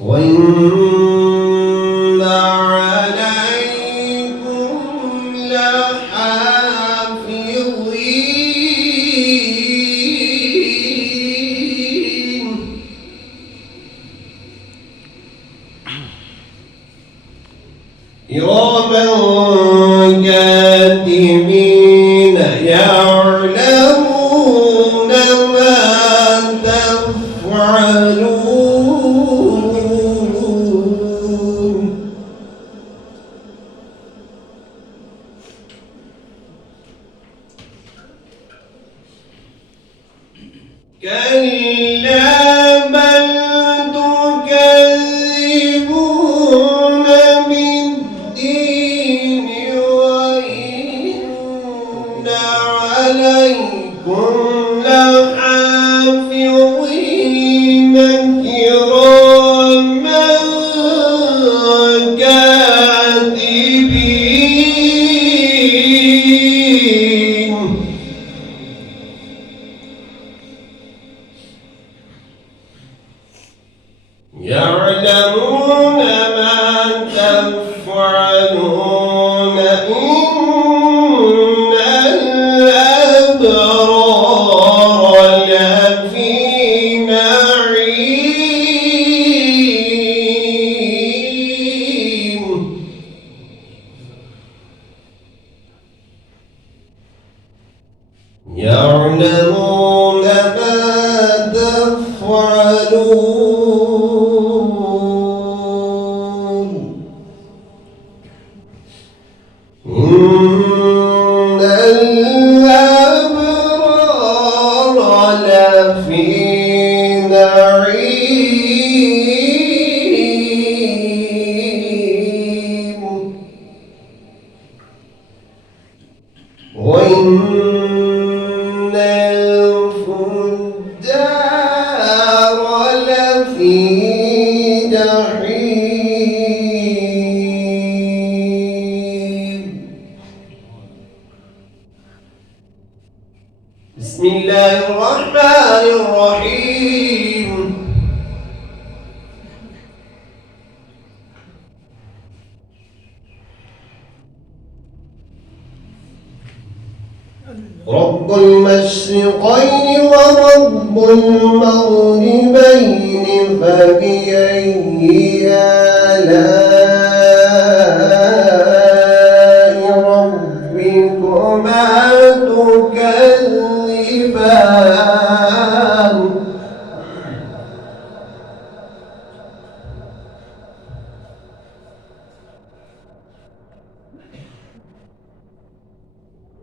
وإن عليكم لحافظين كراما كاتبين يعلمون ما تفعلون كلا بل تكذبون بالدين وإن عليكم لحافظين كراما كاتبين يعلمون ما تفعلون إن الأبرار لفي نعيم يعلمون ما تفعلون إن الأبرار لفي نعيم وإن الفجار لفي جحيم بسم الله الرحمن الرحيم رب المشرقين ورب المغربين فبأي آلاء ربكما تكذبان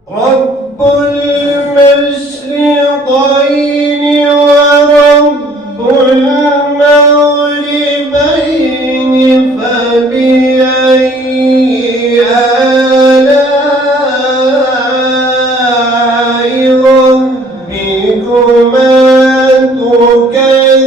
رب المشرقين ورب المغربين فبأي آلاء ربكما تكذبان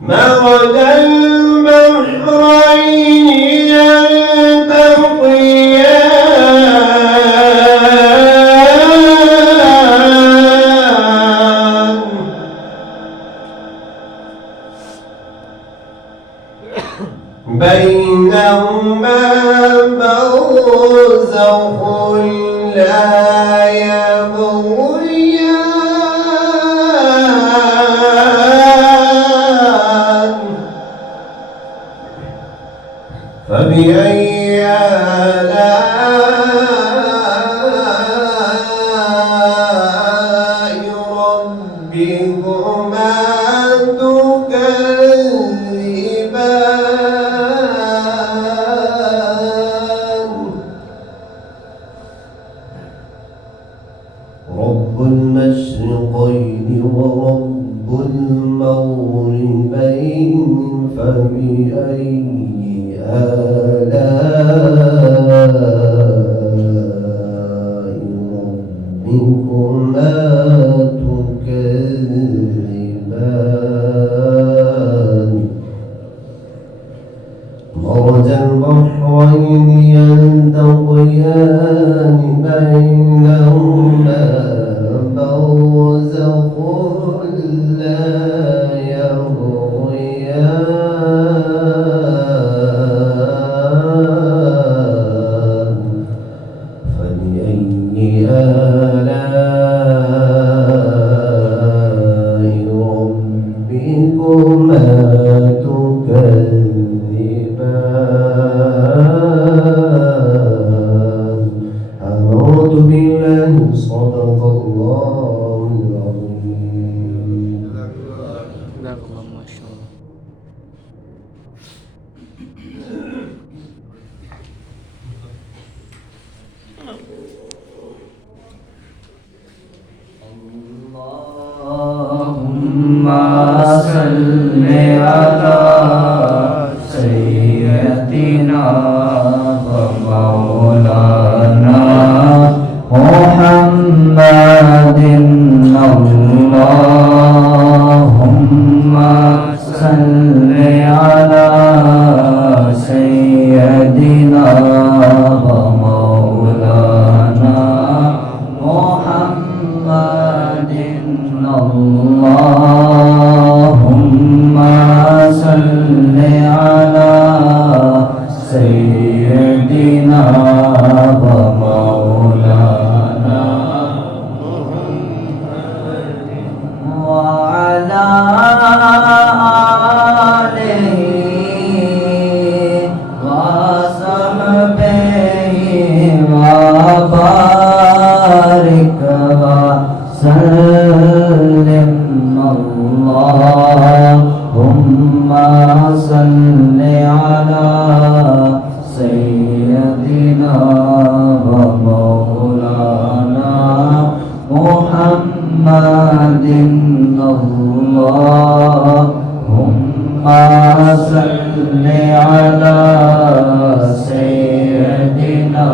مرج البحرين يلتقيان بينهما برزخ لا يبغيان فبأي آلاء ربكما تكذبان رب المشرقين ورب المغربين فبأي آلاء مرج البحرين يلتقيان بينهما برزخ لا يبغيان فبأي آلاء ربكما تكذبان أعوذ بالله صدق الله العظيم. ما شاء الله. اللهم صل على سيدنا ومولانا محمد. اللهم صل على سيدنا ومولانا محمد. اللهم صل على سيدنا ومولانا وعلى آله وصحبه وبارك وسلم. اللهم صل على سيدنا ومولانا محمد. اللهم صل على سيدنا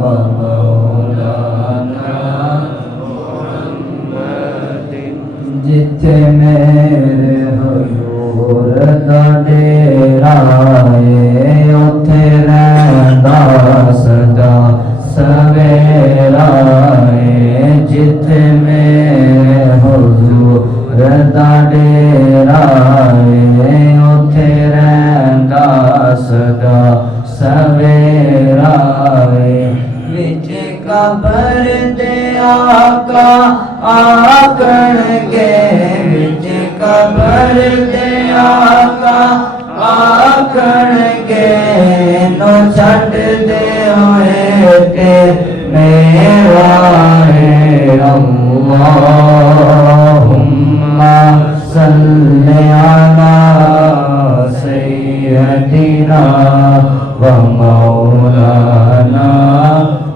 ومولانا محمد. جتھے میرے حضور دا ڈیرا ہے اوتھے رہندا سدا سویرا ہے. جتھے میرے حضور دا ڈیرا ہے اوتھے رہندا سدا سویرا ہے. وچ قبر دے آقا آکن گے وچ قبر دے آقا آکن گے نو چھٹ دے ہوئے تے میرا ہے. اللہم صل علی سیدنا ومولانا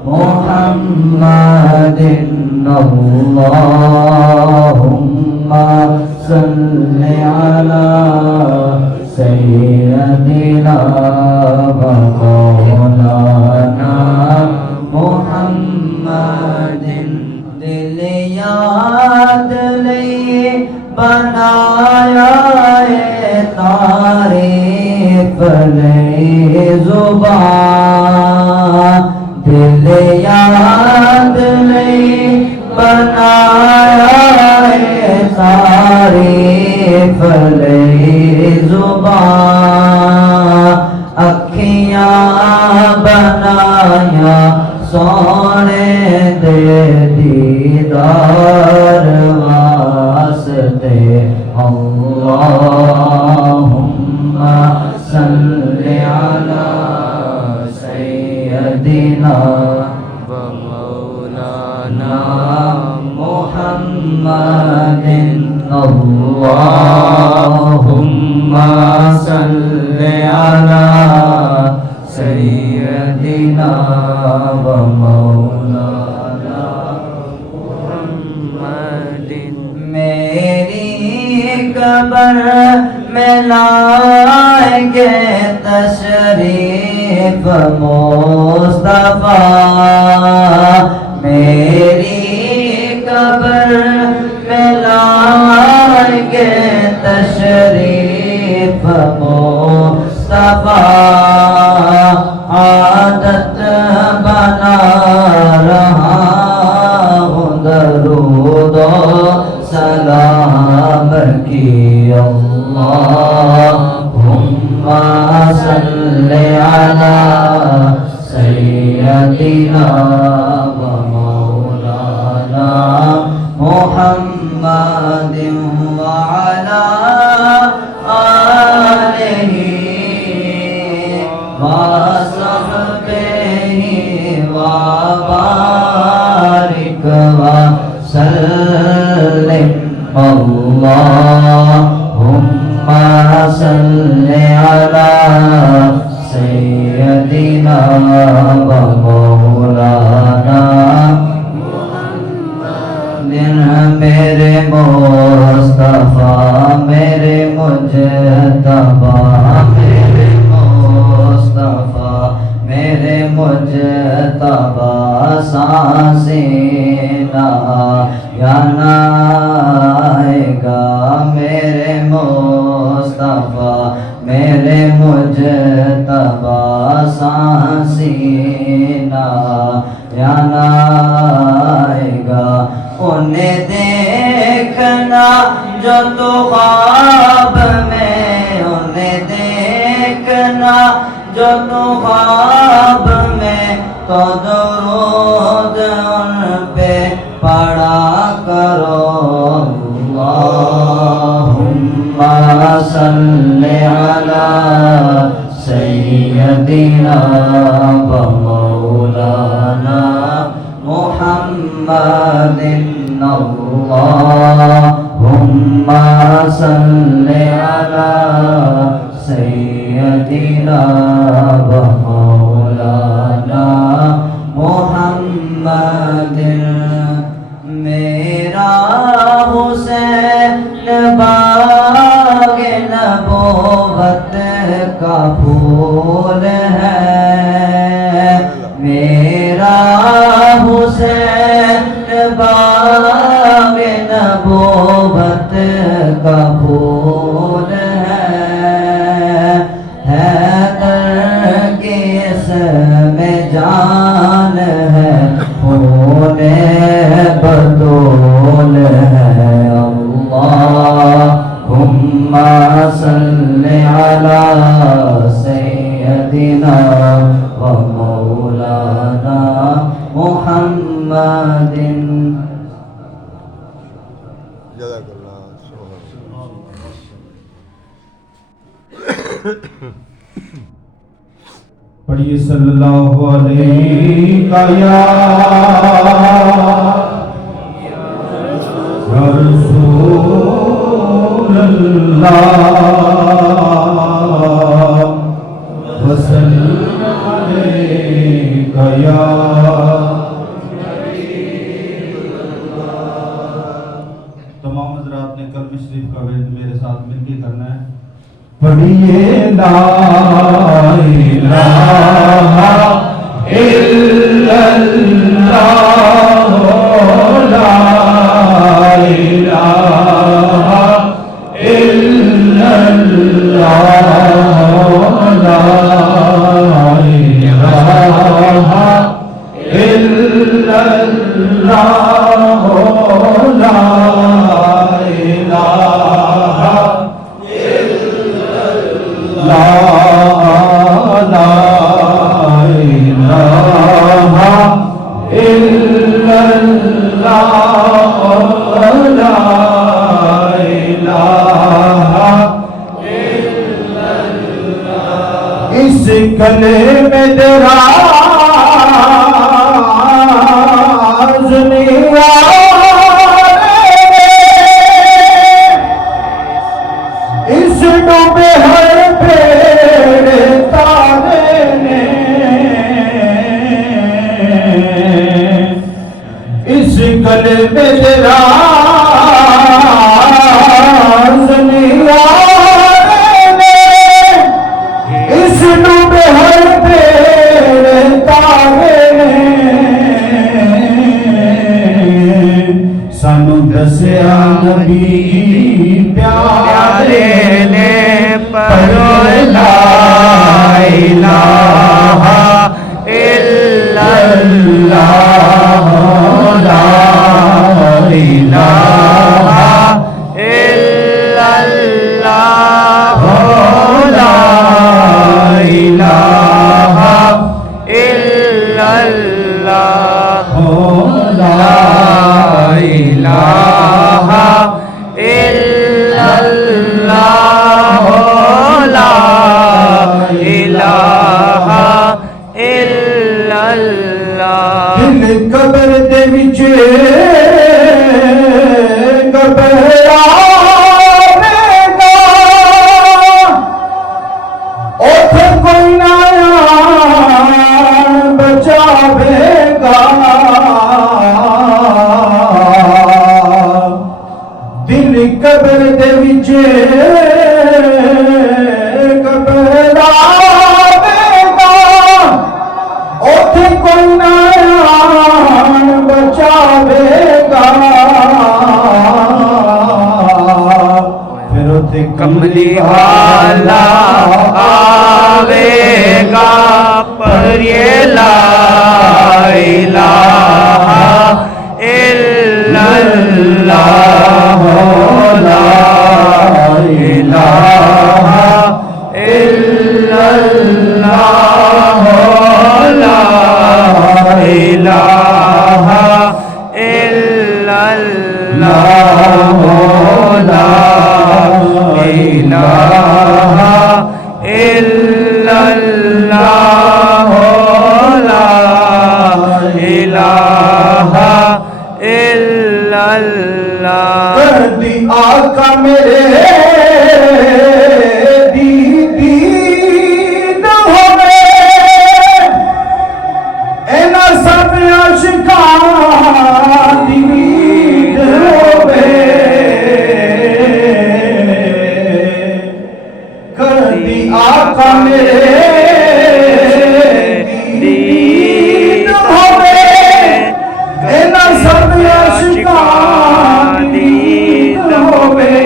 محمد. اللهم صل على سيدنا ومولانا محمد. دل یاد لئی بنایا ہے تعریف لئی زبان. دل یاد لئی بنایا ہے تعریف لئی زبان. اکھیاں بنایا سونے دے دیدار واسطے. اللہم صل علی سیدنا ومولانا محمد. اللہم صل علی سیدنا ومولانا محمد. میری قبر میں لائیں گے تشریف مصطفیٰ. میری قبر میں لائیں گے تشریف مصطفیٰ. عادت بنا رہا ہوں درود و سلام کی اللہم صلی علی سیدنا و مولانا محمد وعلی آلہ وصحبہ وبارک وسلم اللہم صلی علی سیدنا و مولانا میرے مصطفیٰ میرے مجتبیٰ میرے مصطفیٰ میرے مجتبیٰ سانسیں نہ یا نہ آئے گا میرے مصطفیٰ میرے مجتبیٰ سانسیں نہ یا نہ آئے گا انہیں دیکھنا جو تو خواب میں انہیں دیکھنا جو تو خواب میں تو درود ان پہ پڑھا کرو اللہم صلی علی سیدنا و مولانا محمد اللہم صلی علی سیدنا و مولانا محمد میرا حسین باغ نبوت کا پھول ہے میرا حسین باغ نبوت کا پھول حیدر کی اس میں جان ہے خون بطول ہے اللہم صلی علی سیدنا و مولانا محمد جزاک اللہ پڑھیے صلی اللہ علیہ یا رسول اللہ وسلم علیہ یا تمام حضرات نے کلمہ شریف کا ورد میرے ساتھ مل کے کرنا ہے پڑھیے لا الہ الا اللہ لا الہ الا اللہ لا الہ الا اللہ لا اس گلے میں دراز اس ڈوبے ہر پیڑ تارے نے اس گلے میں دراز اس ڈوبے ہر پیڑ تارے نے سانو دسیا نبی پیارے نے پڑھو لا لا الہ الا اللہ لا الہ الا اللہ دل قبر دے وچ گھبراوے گا اوتھے کوئی نہ بچاوے گا دل قبر دے وچ گھبراوے گا اوتھے کوئی نہ بچاوے گا پھر اوتھے کملی والا آوے گا پر یہ لا الہ الا اللہ لا الہ الا اللہ لا الہ الا اللہ لا الہ الا اللہ لا الہ الا اللہ کردی آقا میرے دید ہوئے اینا سب عاشقان دید ہوئے کردی آقا میرے دید ہوئے اینا سب عاشقان دید ہوئے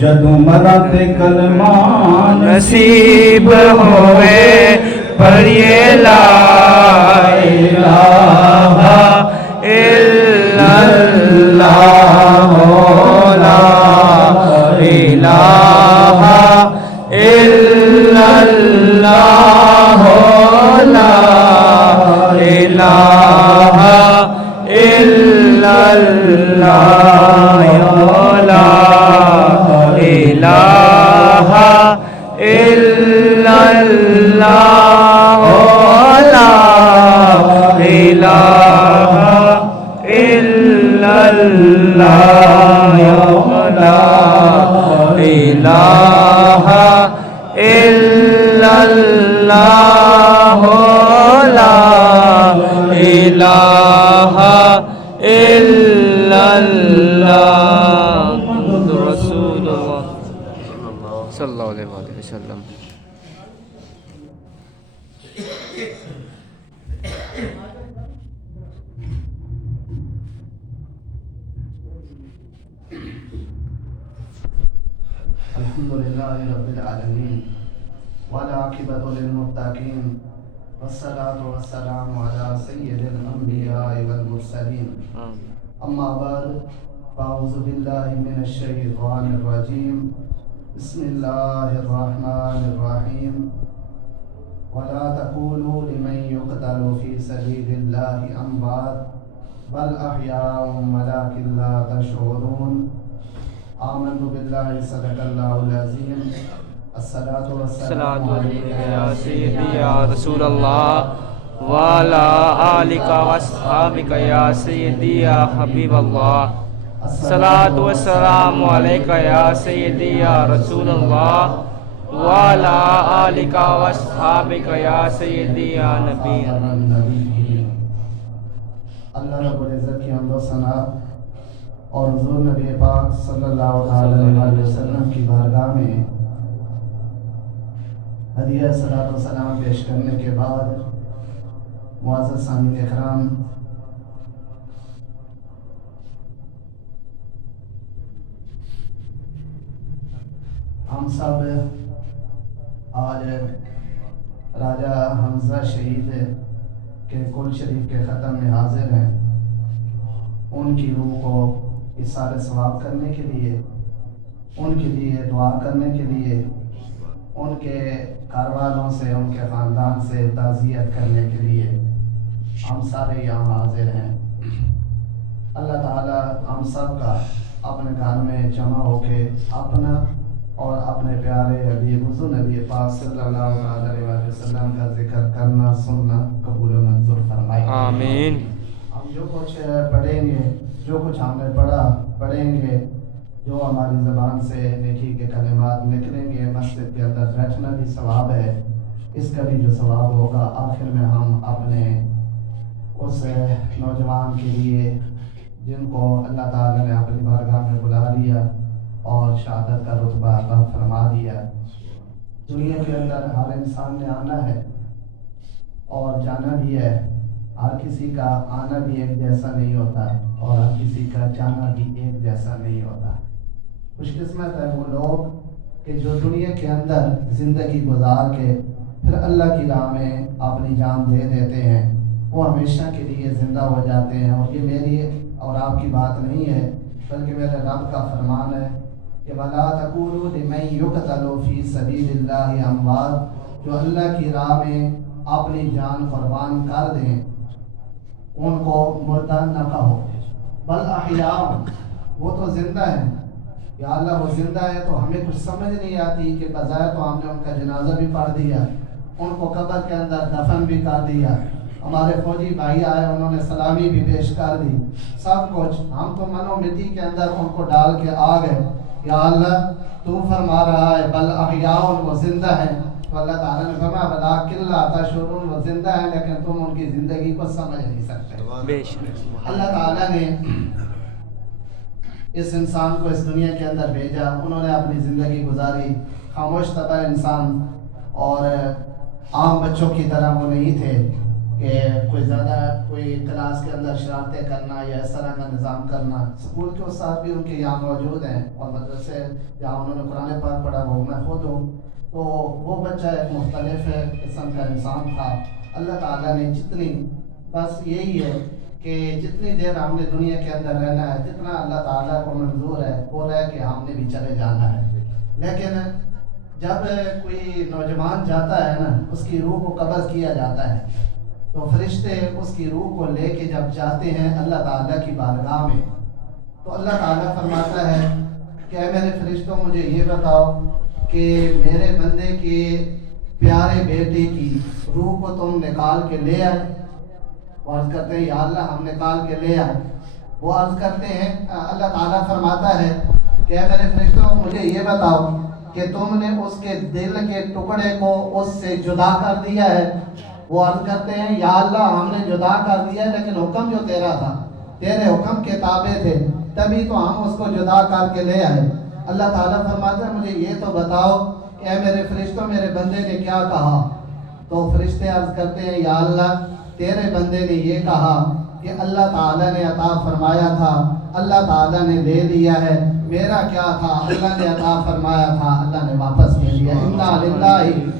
جدوں مرا تے کلمان نصیب ہوئے پر یہ لا الہ الا اللہ لا الہ الا اللہ لا الہ الا اللہ لا الہ الا اللہ لا الہ الا اللہ لا الہ الا اللہ لا الہ الا اللہ محمد رسول اللہ صلی اللہ علیہ وآلہ وسلم الحمد لله رب العالمين والعاقبة للمتقين والصلاة والسلام على سيد الأنبياء والمرسلين أما بعد فأعوذ بالله من الشيطان الرجيم بسم الله الرحمن الرحيم ولا تقولوا لمن يقتل في سبيل الله أموات بل أحياء ولكن لا تشعرون آمنت بالله صدق الله العظيم الصلاة والسلام عليك یا سیدی یا رسول اللہ وعلا آلک واصحابک یا سیدی یا حبیب اللہ الصلاة والسلام علیک یا سیدی یا رسول اللہ وعلا آلک واصحابک یا سیدی یا نبی اللہ رب العزت کی حمد و ثنا اور حضور نبی پاک صلی اللہ علیہ وسلم کی بارگاہ میں ہدیہ صلاۃ و سلام پیش کرنے کے بعد معزز سامعین اکرام ہم سب آج راجہ حمزہ شہید کے کل شریف کے ختم میں حاضر ہیں ان کی روح کو اثار ثواب کرنے کے لیے ان کے لیے دعا کرنے کے لیے ان کے گھر والوں سے ان کے خاندان سے تعزیت کرنے کے لیے ہم سارے یہاں حاضر ہیں. اللہ تعالیٰ ہم سب کا اپنے گھر میں جمع ہو کے اپنا اور اپنے پیارے حبیب حضور نبی پاک صلی اللہ علیہ وسلم کا ذکر کرنا سننا قبول و منظور فرمائے. آمین. ہم جو کچھ پڑھیں گے، جو کچھ ہم نے پڑھیں گے، جو ہماری زبان سے نیکی کے کلمات نکلیں گے، مسجد کے اندر بیٹھنا بھی ثواب ہے. اس کا بھی جو ثواب ہوگا آخر میں ہم اپنے اس نوجوان کے لیے جن کو اللہ تعالیٰ نے اپنی بارگاہ میں بلا لیا اور شہادت کا رتبہ عطا فرما دیا. دنیا کے اندر ہر انسان نے آنا ہے اور جانا بھی ہے. ہر کسی کا آنا بھی ایک جیسا نہیں ہوتا اور ہر کسی کا جانا بھی ایک جیسا نہیں ہوتا. خوش قسمت ہے وہ لوگ کہ جو دنیا کے اندر زندگی گزار کے پھر اللہ کی راہ میں اپنی جان دے دیتے ہیں. وہ ہمیشہ کے لیے زندہ ہو جاتے ہیں. اور یہ میری اور آپ کی بات نہیں ہے بلکہ میرے رب کا فرمان ہے کہ وَلَا تَقُولُوا لِمَن يُقْتَلُ فِي سَبِيلِ اللَّهِ أَمْوَاتٌ، جو اللہ کی راہ میں اپنی جان قربان کر دیں ان کو مردہ نہ کہو، بل احیاء، وہ تو زندہ ہیں. یا اللہ وہ زندہ ہے تو ہمیں کچھ سمجھ نہیں آتی کہ بظاہر تو ہم نے ان کا جنازہ بھی پڑھ دیا، ان کو قبر کے اندر دفن بھی کر دیا، ہمارے فوجی بھائی آئے انہوں نے سلامی بھی پیش کر دی، سب کچھ. ہم تو منو مٹی کے اندر ان کو ڈال کے آ گئے. یا اللہ تو فرما رہا ہے بل احیاء، وہ زندہ ہیں. تو اللہ تعالیٰ نے فرمایا وَلَٰكِن لَا تَشْعُرُونَ، وہ زندہ ہیں لیکن تم ان کی زندگی کو سمجھ نہیں سکتے. بے شک. اللہ تعالیٰ نے اس انسان کو اس دنیا کے اندر بھیجا، انہوں نے اپنی زندگی گزاری. خاموش طبع انسان اور عام بچوں کی طرح وہ نہیں تھے کہ کوئی کلاس کے اندر شرارتیں کرنا یا اس طرح کا نظام کرنا. اسکول کے استاد بھی ان کے یہاں موجود ہیں اور مدرسے جہاں انہوں نے قرآن پاک پڑھا وہ میں خود ہوں. تو وہ بچہ ایک مختلف قسم کا انسان تھا. اللہ تعالیٰ نے جتنی، بس یہی ہے کہ جتنی دیر ہم نے دنیا کے اندر رہنا ہے، جتنا اللہ تعالیٰ کو منظور ہے وہ رہ کے ہم نے بھی چلے جانا ہے. لیکن جب کوئی نوجوان جاتا ہے نا، اس کی روح کو قبض کیا جاتا ہے تو فرشتے اس کی روح کو لے کے جب جاتے ہیں اللہ تعالیٰ کی بارگاہ میں تو اللہ تعالیٰ فرماتا ہے کہ اے میرے فرشتوں مجھے یہ بتاؤ کہ میرے بندے کے پیارے بیٹے کی روح کو تم نکال کے لے آئے. وہ عرض کرتے ہیں یا اللہ ہم نکال کے لے آئے. وہ عرض کرتے ہیں، اللہ تعالیٰ فرماتا ہے کہ اے میرے فرشتوں مجھے یہ بتاؤ کہ تم نے اس کے دل کے ٹکڑے کو اس سے جدا کر دیا ہے. وہ عرض کرتے ہیں یا اللہ ہم نے جدا کر دیا لیکن حکم جو تیرا تھا، تیرے حکم کے تابع تھے تبھی تو ہم اس کو جدا کر کے لے آئے. اللہ تعالیٰ فرماتا ہے مجھے یہ تو بتاؤ کہ اے میرے فرشتوں میرے بندے نے کیا کہا. تو فرشتے عرض کرتے ہیں یا اللہ تیرے بندے نے یہ کہا کہ اللہ تعالیٰ نے عطا فرمایا تھا، اللہ تعالیٰ نے دے دیا ہے. میرا کیا تھا، اللہ نے عطا فرمایا تھا، اللہ نے واپس لے لیا. انا للہ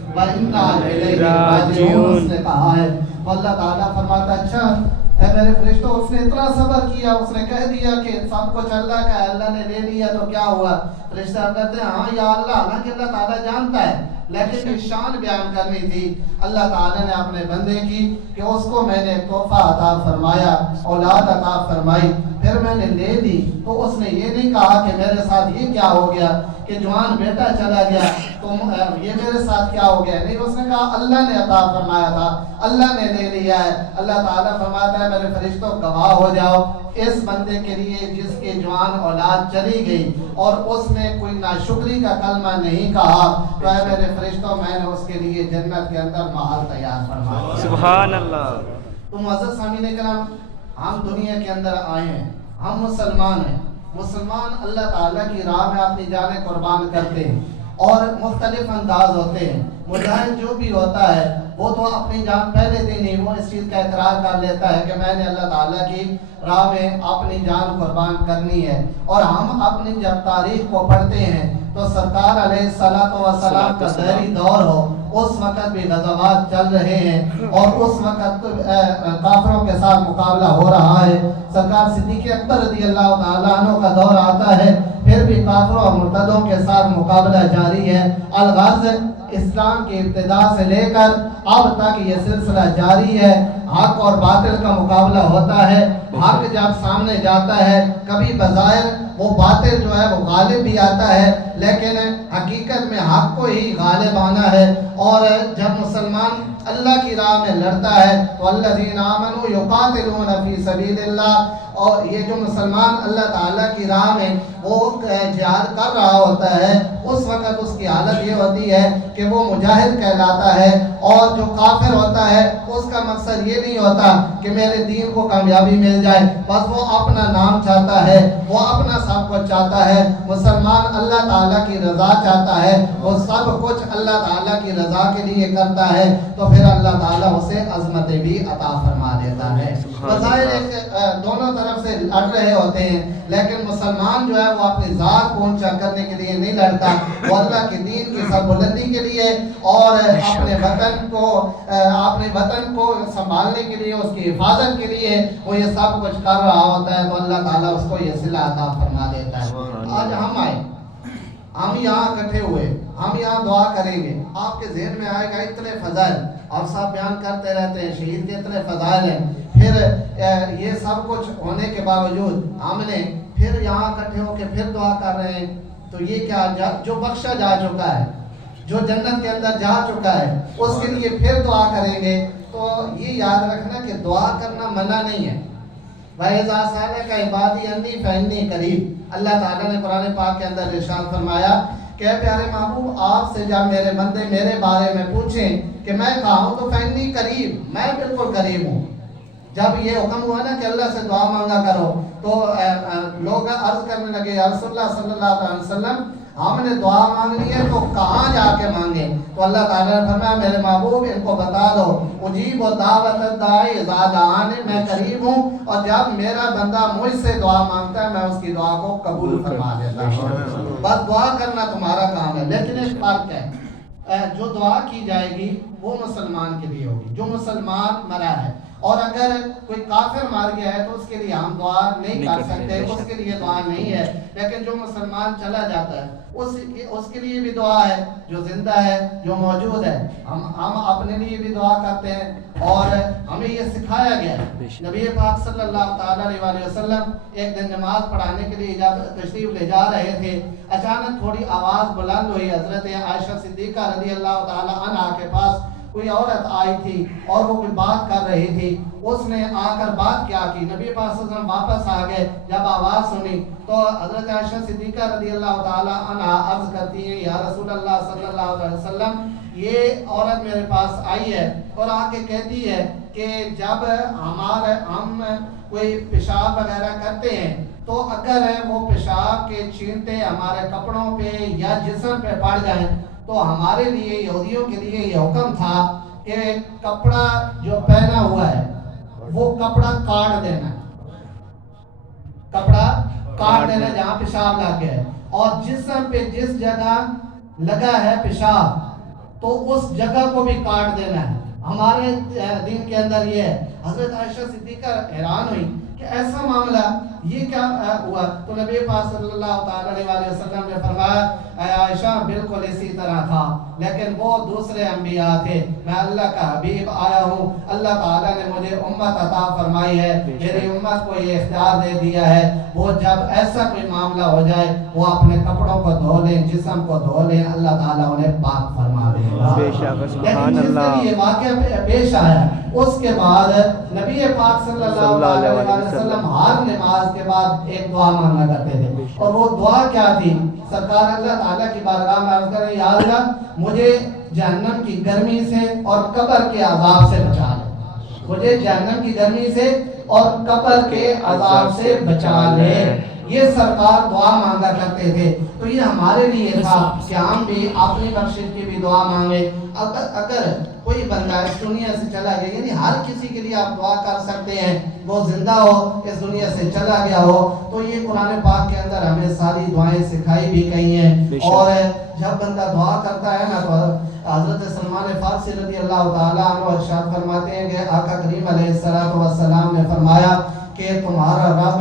و انا الیہ راجعون اس نے کہا ہے. تو اللہ تعالیٰ فرماتا اچھا اے میرے فرشتوں اس نے اتنا صبر کیا، اس نے کہہ دیا کہ سب کچھ اللہ کا ہے، اللہ نے لے لیا تو کیا ہوا. فرشتہ کہتے ہیں ہاں یا اللہ، حالانکہ اللہ تعالیٰ جانتا ہے لیکن یہ شان بیان کرنی تھی اللہ تعالیٰ نے اپنے بندے کی کہ اس کو میں نے تحفہ عطا فرمایا، اولاد عطا فرمائی، پھر میں نے لے لی. تو اس نے یہ نہیں کہا کہ میرے ساتھ یہ کیا ہو گیا کہ جوان بیٹا چلا گیا تو یہ میرے ساتھ کیا ہو گیا. نہیں، اس نے کہا اللہ نے عطا فرمایا تھا، اللہ نے لے لیا ہے. اللہ تعالیٰ فرماتا ہے میرے فرشتوں گواہ ہو جاؤ اس بندے کے لیے جس کے جوان اولاد چلی گئی اور اس نے کوئی ناشکری کا کلمہ نہیں کہا، تو اے میرے فرشتوں میں نے اس کے لیے جنت کے اندر محل تیار فرمایا. سبحان اللہ. تو معزز سامعین کرام، ہم دنیا کے اندر آئے ہیں، ہم مسلمان ہیں. مسلمان اللہ تعالیٰ کی راہ میں اپنی جانیں قربان کرتے ہیں اور مختلف انداز ہوتے ہیں. مجاہد جو بھی ہوتا ہے وہ تو اپنی جان پہلے دن ہی وہ اس چیز کا اقرار کر لیتا ہے کہ میں نے اللہ تعالیٰ کی راہ میں اپنی جان قربان کرنی ہے. اور ہم اپنی جب تاریخ کو پڑھتے ہیں تو سرکار علیہ الصلوۃ والسلام کا ظاہری دور ہو، اس وقت بھی غزوات چل رہے ہیں اور اس وقت کافروں کے ساتھ مقابلہ ہو رہا ہے. سرکار صدیق اکبر رضی اللہ تعالیٰ عنہ کا دور آتا ہے، پھر پھر بھی کافروں اور مرتدوں کے ساتھ مقابلہ جاری ہے۔ الغرض اسلام کی ابتدا سے لے کر اب تک یہ سلسلہ جاری ہے، حق اور باطل کا مقابلہ ہوتا ہے۔ حق جب سامنے جاتا ہے کبھی بظاہر وہ باطل جو ہے وہ غالب بھی آتا ہے، لیکن حقیقت میں حق کو ہی غالب آنا ہے۔ اور جب مسلمان اللہ کی راہ میں لڑتا ہے تو الذین آمنوا یقاتلون فی سبیل اللہ، اور یہ جو مسلمان اللہ تعالیٰ کی راہ میں وہ جہاد کر رہا ہوتا ہے اس وقت اس کی حالت یہ ہوتی ہے کہ وہ مجاہد کہلاتا ہے۔ اور جو کافر ہوتا ہے اس کا مقصد یہ نہیں ہوتا کہ میرے دین کو کامیابی مل جائے، بس وہ اپنا نام چاہتا ہے، وہ اپنا سب کچھ چاہتا ہے۔ مسلمان اللہ تعالیٰ کی رضا چاہتا ہے، وہ سب کچھ اللہ تعالیٰ کی رضا کے لیے کرتا ہے، تو پھر اللہ تعالیٰ اسے عظمتیں بھی عطا فرما دیتا ہے۔ بظاہر دونوں طرف سے لڑ رہے ہوتے ہیں، لیکن مسلمان جو ہے وہ اپنی ذات کو اونچا کرنے کے لیے نہیں لڑتا، وہ اللہ کے دین کی سربلندی کے لیے اور اپنے وطن کو سنبھالنے کے لیے، اس کی حفاظت کے لیے وہ یہ سب کچھ کر رہا ہوتا ہے، تو اللہ تعالیٰ اس کو یہ صلہ عطا فرما دیتا ہے۔ آج ہم آئے، ہم یہاں اکٹھے ہوئے، ہم یہاں دعا کریں گے، آپ کے ذہن میں آئے گا اتنے فضائل آپ صاحب بیان کرتے رہتے ہیں، شہید کے اتنے فضائل ہیں، پھر یہ سب کچھ ہونے کے باوجود ہم نے پھر یہاں اکٹھے ہو کے پھر دعا کر رہے ہیں، تو یہ کیا جو بخشا جا چکا ہے، جو جنت کے اندر جا چکا ہے، اس کے لیے پھر دعا کریں گے۔ تو یہ یاد رکھنا کہ دعا کرنا منع نہیں ہے۔ وَإِذَا سَأَلَكَ عِبَادِي عَنِّي فَإِنِّي قَرِيبٌ، اللہ تعالیٰ نے قرآن پاک کے اندر ارشاد فرمایا کہ اے پیارے محبوب، آپ سے جب میرے بندے میرے بارے میں پوچھیں کہ میں کہاں ہوں، تو فَإِنِّي قریب، میں بالکل قریب ہوں۔ جب یہ حکم ہوا نا کہ اللہ سے دعا مانگا کرو، تو لوگ عرض کرنے لگے یا رسول اللہ صلی اللہ علیہ وسلم، ہم نے دعا مانگنی ہے تو کہاں جا کے مانگیں؟ تو اللہ تعالیٰ نے فرمایا میرے محبوب ان کو بتا دو، اجیب دعوت الداعی اذا دعان، میں قریب ہوں، اور جب میرا بندہ مجھ سے دعا مانگتا ہے میں اس کی دعا کو قبول فرما دیتا ہوں۔ بس دعا کرنا تمہارا کام ہے، لیکن ایک فرق ہے، جو دعا کی جائے گی وہ مسلمان کے لیے ہوگی جو مسلمان مرا ہے، اور اگر کوئی کافر مار گیا ہے تو اس کے لیے ہم دعا نہیں کر سکتے، اس کے لیے دعا نہیں ہے۔ لیکن جو مسلمان چلا جاتا ہے اس کے لیے بھی دعا ہے، جو زندہ ہے، جو موجود ہے۔ ہم اپنے لیے بھی دعا کرتے ہیں، اور ہمیں یہ سکھایا گیا ہے۔ نبی پاک صلی اللہ تعالیٰ علیہ وسلم ایک دن نماز پڑھانے کے لیے جب تشریف لے جا رہے تھے، اچانک تھوڑی آواز بلند ہوئی، حضرت عائشہ صدیقہ رضی اللہ تعالیٰ عنہا کے پاس کوئی عورت آئی تھی اور وہ کوئی بات کر رہی تھی۔ اس نے آ کر بات کیا کی، نبی پاک صلی اللہ علیہ وسلم واپس آ گئے، جب آواز سنی تو حضرت عائشہ صدیقہ رضی اللہ تعالی عنہا عرض کرتی ہیں یا رسول اللہ صلی اللہ علیہ وسلم، یہ عورت میرے پاس آئی ہے اور آ کے کہتی ہے کہ جب ہم کوئی پیشاب وغیرہ کرتے ہیں تو اگر وہ پیشاب کے چھینٹے ہمارے کپڑوں پہ یا جسم پہ پڑ جائیں تو ہمارے لیے یہودیوں کے لیے یہ حکم تھا کہ کپڑا جو پہنا ہوا ہے وہ کپڑا کاٹ دینا، کپڑا کاٹ دینا جہاں پیشاب لگ گیا ہے، اور جسم پہ جس جگہ لگا ہے پیشاب تو اس جگہ کو بھی کاٹ دینا ہے۔ ہمارے دین کے اندر یہ ہے۔ حضرت عائشہ صدیقہ حیران ہوئی کہ ایسا معاملہ یہ کیا ہوا؟ تو نبی پاک صلی اللہ تعالی علیہ وسلم نے فرمایا اے عائشہ بالکل اسی طرح تھا، لیکن وہ دوسرے انبیاء تھے، میں اللہ کا حبیب آیا ہوں، اللہ تعالیٰ نے مجھے امت عطا فرمائی ہے، میری امت کو یہ اختیار دے دیا ہے، وہ جب ایسا کوئی معاملہ ہو جائے وہ اپنے کپڑوں کو دھو لیں، جسم کو دھو لیں، اللہ تعالیٰ انہیں پاک فرما دے گا۔ لیکن جس دن یہ واقعہ پیش آیا اس کے بعد نبی پاک صلی اللہ علیہ وسلم ہر نماز کے بعد ایک دعا مانگا کرتے تھے، اور وہ دعا کیا تھی؟ سرکار اللہ تعالیٰ کی بارگاہ میں عرض کریں یا اللہ مجھے جہنم کی گرمی سے اور قبر کے عذاب سے بچا لے، مجھے جہنم کی گرمی سے اور قبر کے عذاب سے بچا لے، یہ سرکار دعا مانگا کرتے تھے۔ تو یہ ہمارے لیے تھا کہ ہم بھی اپنی بخشش کی بھی دعا مانگے۔ اگر کوئی بندہ اس دنیا سے چلا گیا، یعنی ہر کسی کے لیے آپ دعا کر سکتے ہیں، وہ زندہ ہو اس دنیا سے چلا گیا ہو، تو یہ قرآن پاک کے اندر ہمیں ساری دعائیں سکھائی بھی گئی ہیں۔ اور جب بندہ دعا کرتا ہے نا تو حضرت سلمان فارسی رضی اللہ تعالیٰ عنہ ارشاد فرماتے ہیں کہ آقا کریم علیہ السلام نے فرمایا کہ تمہارا رب